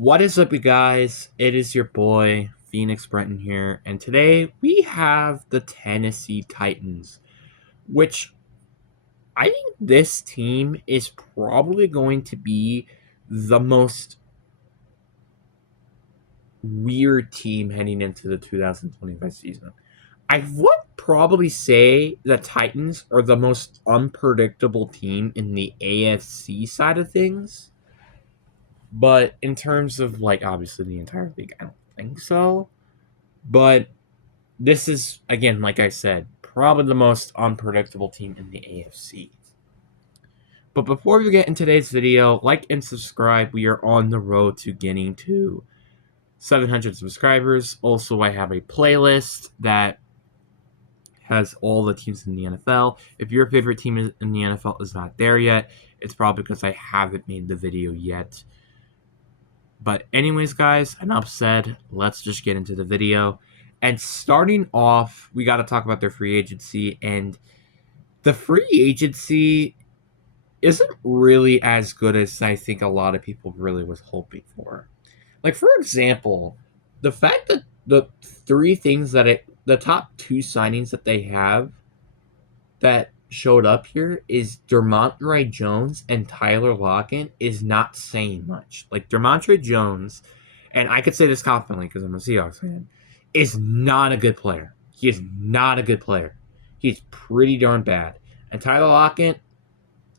What is up, you guys? It is your boy, Phoenix Brenton here, and today we have the Tennessee Titans, which I think this team is probably going to be the most weird team heading into the 2025 season. I would probably say the Titans are the most unpredictable team in the AFC side of things, but in terms of, like, obviously the entire league, I don't think so. But this is, again, like I said, probably the most unpredictable team in the AFC. But before we get in today's video, like and subscribe. We are on the road to getting to 700 subscribers. Also, I have a playlist that has all the teams in the NFL. If your favorite team in the NFL is not there yet, it's probably because I haven't made the video yet. But anyways, guys, enough said. Let's just get into the video. And starting off, we got to talk about their free agency. And the free agency isn't really as good as I think a lot of people really was hoping for. Like, for example, the fact that the the top two signings that they have that showed up here is Dermontre Jones and Tyler Lockett is not saying much. Like, Dermontre Jones, and I could say this confidently because I'm a Seahawks fan, is not a good player. He is not a good player. He's pretty darn bad. And Tyler Lockett,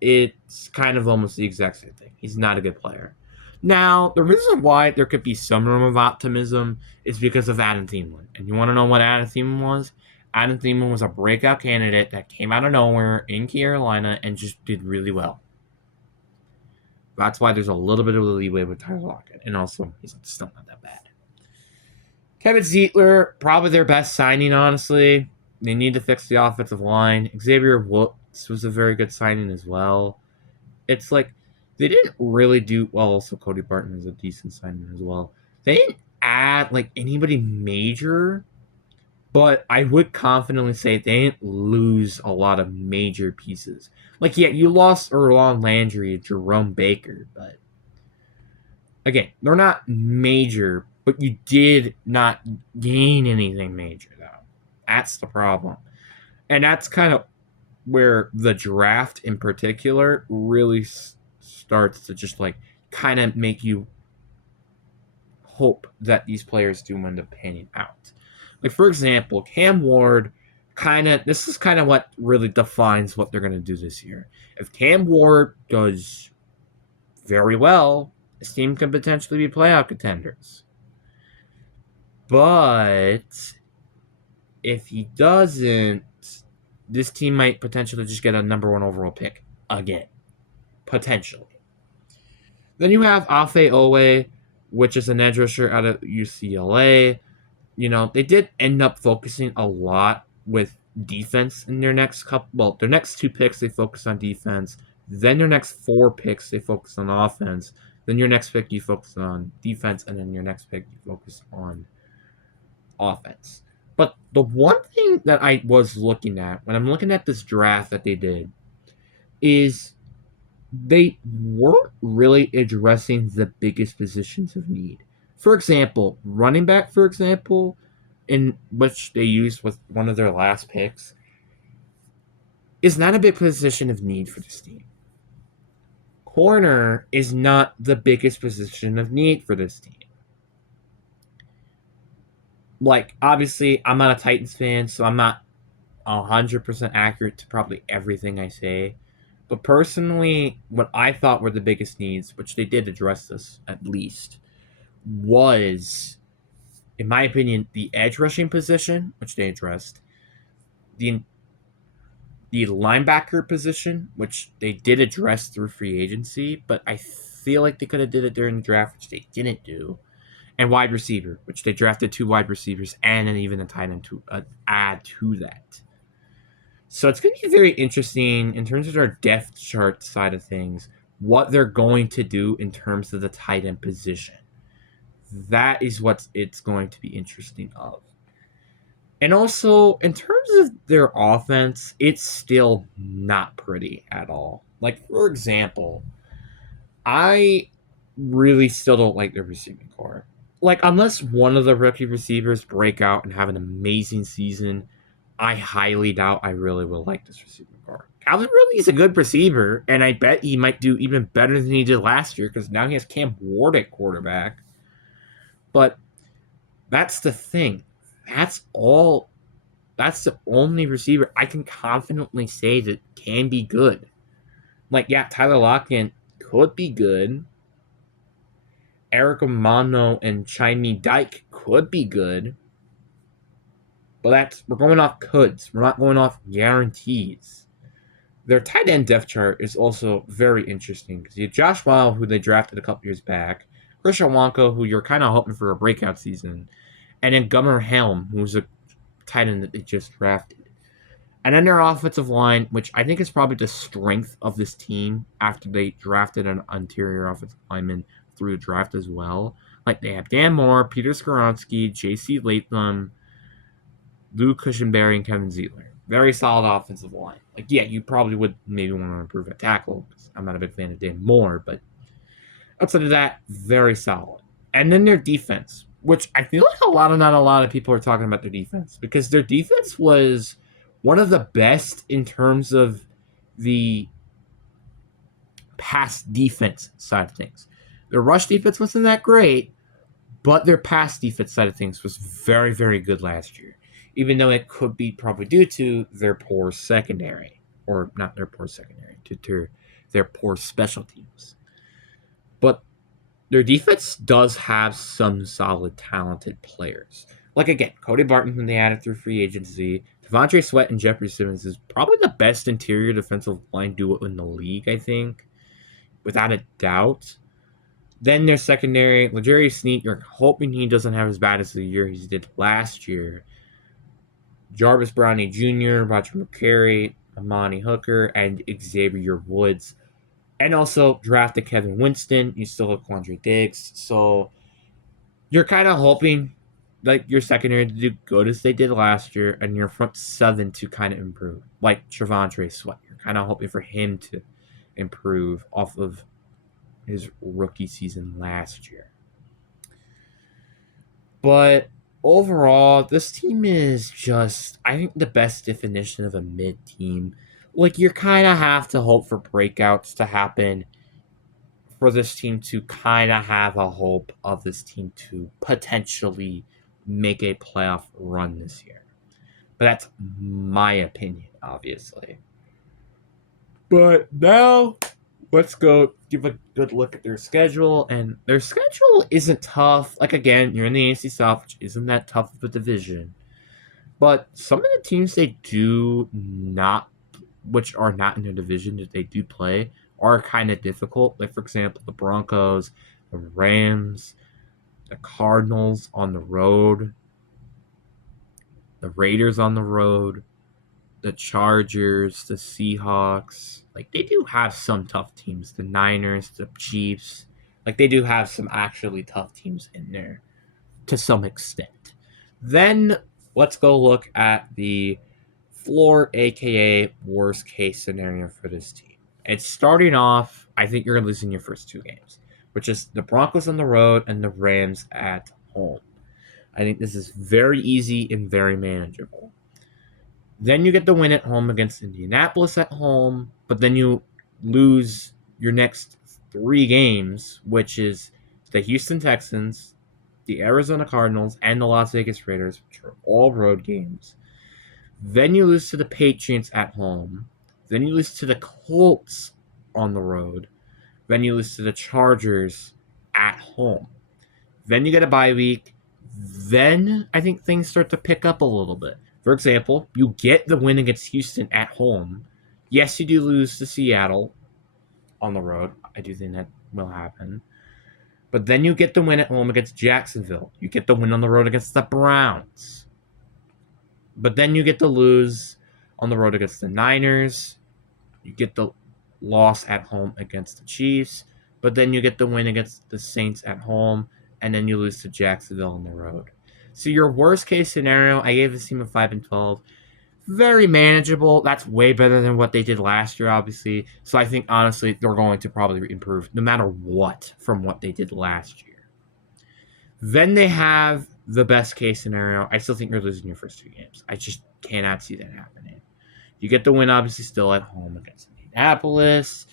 it's kind of almost the exact same thing. He's not a good player. Now, the reason why there could be some room of optimism is because of Adam Thielen. And you want to know what Adam Thielen was? Adam Thielen was a breakout candidate that came out of nowhere in Carolina and just did really well. That's why there's a little bit of a leeway with Tyler Lockett. And also, he's still not that bad. Kevin Zeitler, probably their best signing, honestly. They need to fix the offensive line. Xavier Woods was a very good signing as well. It's like they didn't really do well. Also, Cody Barton is a decent signing as well. They didn't add like anybody major, but I would confidently say they didn't lose a lot of major pieces. Like, yeah, you lost Erlon Landry and Jerome Baker, but again, they're not major, but you did not gain anything major, though. That's the problem. And that's kind of where the draft in particular really starts to just like kind of make you hope that these players do end up panning out. Like, for example, Cam Ward, this is kind of what really defines what they're going to do this year. If Cam Ward does very well, his team can potentially be playoff contenders. But if he doesn't, this team might potentially just get a number one overall pick again. Potentially. Then you have Afe Owe, which is an edge rusher out of UCLA. You know, they did end up focusing a lot with defense in their next couple. Well, their next two picks, they focused on defense. Then their next four picks, they focused on offense. Then your next pick, you focus on defense. And then your next pick, you focus on offense. But the one thing that I was looking at when I'm looking at this draft that they did is they weren't really addressing the biggest positions of need. For example, running back, in which they used with one of their last picks, is not a big position of need for this team. Corner is not the biggest position of need for this team. Like, obviously, I'm not a Titans fan, so I'm not 100% accurate to probably everything I say. But personally, what I thought were the biggest needs, which they did address this at least, was, in my opinion, the edge rushing position, which they addressed, the linebacker position, which they did address through free agency, but I feel like they could have did it during the draft, which they didn't do, and wide receiver, which they drafted 2 wide receivers and then even a tight end to add to that. So it's going to be very interesting in terms of their depth chart side of things, what they're going to do in terms of the tight end position. That is what it's going to be interesting of. And also, in terms of their offense, it's still not pretty at all. Like, for example, I really still don't like their receiving core. Like, unless one of the rookie receivers break out and have an amazing season, I highly doubt I really will like this receiving core. Calvin Ridley is a good receiver, and I bet he might do even better than he did last year because now he has Cam Ward at quarterback. But that's the thing. That's all. That's the only receiver I can confidently say that can be good. Like, yeah, Tyler Lockett could be good. Eric Amano and Chimey Dyke could be good. But we're going off coulds. We're not going off guarantees. Their tight end depth chart is also very interesting because you have Josh Weil, who they drafted a couple years back, Christian Wonko, who you're kind of hoping for a breakout season, and then Gummer Helm, who's a tight end that they just drafted. And then their offensive line, which I think is probably the strength of this team after they drafted an interior offensive lineman through the draft as well. Like, they have Dan Moore, Peter Skoronski, J.C. Latham, Lou Cushenberry, and Kevin Zeitler. Very solid offensive line. Like, yeah, you probably would maybe want to improve at tackle because I'm not a big fan of Dan Moore, but outside of that, very solid. And then their defense, which I feel like not a lot of people are talking about their defense because their defense was one of the best in terms of the pass defense side of things. Their rush defense wasn't that great, but their pass defense side of things was very, very good last year, even though it could be probably due to their poor secondary, or not their poor secondary, to their poor special teams. But their defense does have some solid, talented players. Like, again, Cody Barton, whom they added through free agency, Devontae Sweat and Jeffrey Simmons is probably the best interior defensive line duo in the league, I think, without a doubt. Then their secondary, L'Jarius Sneed, you're hoping he doesn't have as bad as the year he did last year. Jarvis Brownie Jr., Roger McCary, Amani Hooker, and Xavier Woods. And also drafted Kevin Winston. You still have Quandre Diggs. So you're kind of hoping like your secondary to do good as they did last year, and your front seven to kind of improve. Like Trevontre Sweat. You're kind of hoping for him to improve off of his rookie season last year. But overall, this team is just, I think, the best definition of a mid team. Like, you kind of have to hope for breakouts to happen for this team to kind of have a hope of this team to potentially make a playoff run this year. But that's my opinion, obviously. But now, let's go give a good look at their schedule. And their schedule isn't tough. Like, again, you're in the AFC South, which isn't that tough of a division. But some of the teams they do not, which are not in the division that they do play, are kind of difficult. Like, for example, the Broncos, the Rams, the Cardinals on the road, the Raiders on the road, the Chargers, the Seahawks. Like, they do have some tough teams. The Niners, the Chiefs. Like, they do have some actually tough teams in there to some extent. Then let's go look at the floor, aka worst case scenario for this team. It's starting off, I think you're going to lose in your first two games, which is the Broncos on the road and the Rams at home. I think this is very easy and very manageable. Then you get the win at home against Indianapolis at home, but then you lose your next three games, which is the Houston Texans, the Arizona Cardinals, and the Las Vegas Raiders, which are all road games. Then you lose to the Patriots at home. Then you lose to the Colts on the road. Then you lose to the Chargers at home. Then you get a bye week. Then I think things start to pick up a little bit. For example, you get the win against Houston at home. Yes, you do lose to Seattle on the road. I do think that will happen. But then you get the win at home against Jacksonville. You get the win on the road against the Browns. But then you get to lose on the road against the Niners. You get the loss at home against the Chiefs. But then you get the win against the Saints at home. And then you lose to Jacksonville on the road. So your worst case scenario, I gave this team a 5-12. very manageable. That's way better than what they did last year, obviously. So I think, honestly, they're going to probably improve no matter what from what they did last year. Then they have the best case scenario. I still think you're losing your first two games. I just cannot see that happening. You get the win, obviously, still at home against Indianapolis.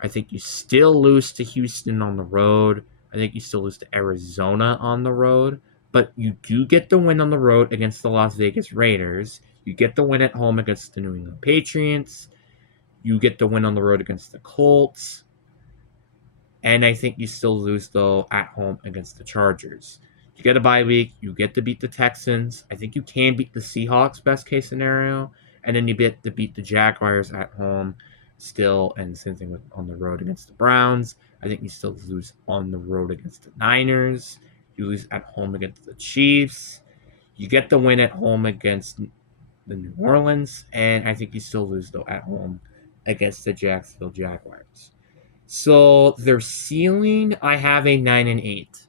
I think you still lose to Houston on the road. I think you still lose to Arizona on the road. But you do get the win on the road against the Las Vegas Raiders. You get the win at home against the New England Patriots. You get the win on the road against the Colts. And I think you still lose, though, at home against the Chargers. You get a bye week. You get to beat the Texans. I think you can beat the Seahawks, best case scenario. And then you get to beat the Jaguars at home still. And same thing with on the road against the Browns. I think you still lose on the road against the Niners. You lose at home against the Chiefs. You get the win at home against the New Orleans. And I think you still lose, though, at home against the Jacksonville Jaguars. So their ceiling, I have a 9-8,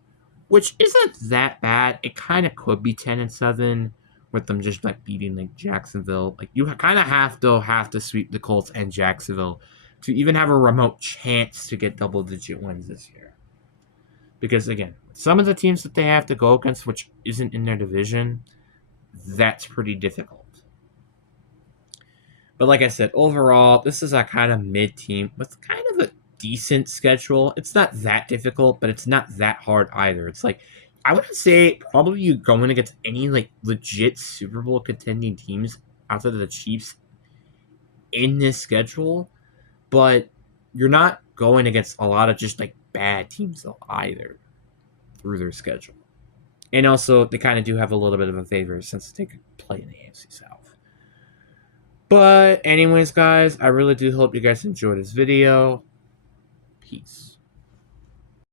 which isn't that bad. It kind of could be 10-7 with them just like beating like Jacksonville. Like you kind of have to sweep the Colts and Jacksonville to even have a remote chance to get double-digit wins this year. Because again, some of the teams that they have to go against, which isn't in their division, that's pretty difficult. But like I said, overall, this is a kind of mid team with kind of a decent schedule. It's not that difficult, but it's not that hard either. It's like I wouldn't say probably you going against any like legit Super Bowl contending teams outside of the Chiefs in this schedule, but you're not going against a lot of just like bad teams though either through their schedule. And also they kind of do have a little bit of a favor since they could play in the AFC South. But anyways, guys, I really do hope you guys enjoyed this video. Peace.